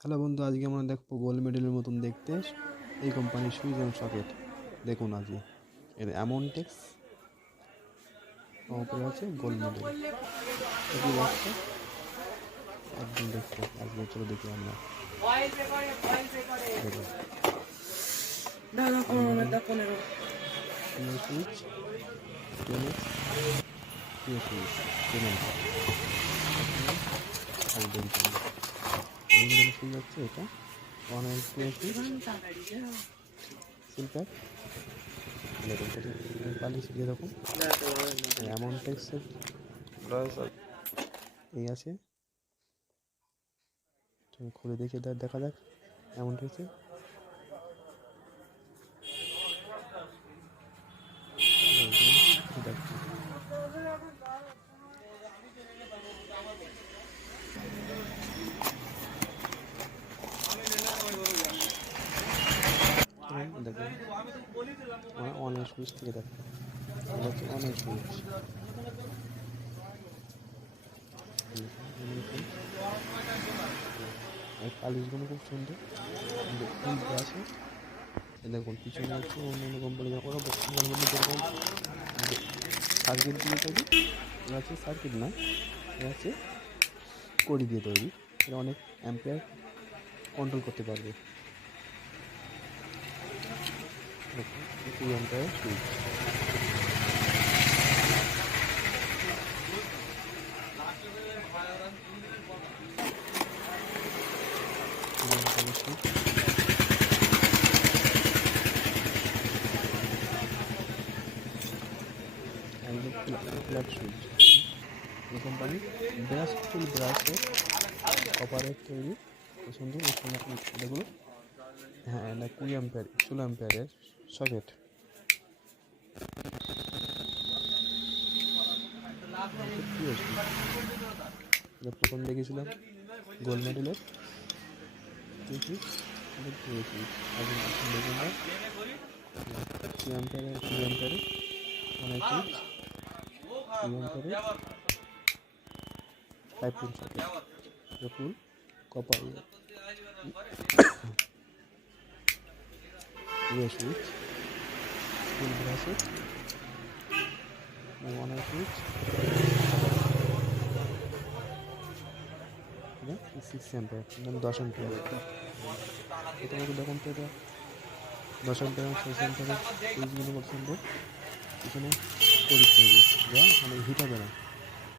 Hello বন্ধু, আজকে আমরা দেখবো গোল্ড মেডেলের মতন দেখতে এই কোম্পানির সুইচ অ্যান্ড সকেট। দেখুন আজকে এর অ্যামনটেক্স ওপরে আছে গোল্ড মেডেল। এটি বক্সটা একদম দেখতে আজকে চলো দেখি আমরা। দেখুন switch Tenex switch Tenex gold medal switch হচ্ছে এটা 1 সুইচ সিলপ্যাক পালিশ যেরকম অ্যামনটেক্সের এই আছে। খুলে দেখে দেখা যাক অ্যামনটেক্সের দেখুন অনেক সুইচ থেকে দেখো অনেক সুইচ পালিশগুলো খুব সুন্দর ফুল ব্রাশে। দেখুন পিছনে হচ্ছে অন্য কোম্পানি যখন যেরকম সার্কিট দিয়ে তৈরি, এটা হচ্ছে সার্কিট না, এটা হচ্ছে কড়ি দিয়ে তৈরি। এটা অনেক অ্যাম্পিয়ার কন্ট্রোল করতে পারবে। 2 অ্যাম্পিয়ারের সুইচ। ফ্ল্যাট সুইচ এই কোম্পানি ব্রাশ ফুল ব্রাশের কপারের তৈরি সুন্দর এগুলো। হ্যাঁ, এটা 20 অ্যাম্পিয়ার 16 অ্যাম্পিয়ারের সকেট। প্রথম দেখেছিলাম গোল্ড মেডেলের সুইচ, অনেক সুইচ 2 অ্যাম্পিয়ারের type pin socket, full copper switch full ব্রাশের অনেক সুইচ 6 অ্যাম্পিয়ার 10 অ্যাম্পিয়ার। প্রথমত দেখুন তো এটা 10 অ্যাম্পিয়ার 6 অ্যাম্পিয়ারের সুইচগুলো কত সুন্দর। এখানে পরিষ্কার যা মানে হিট হবে না।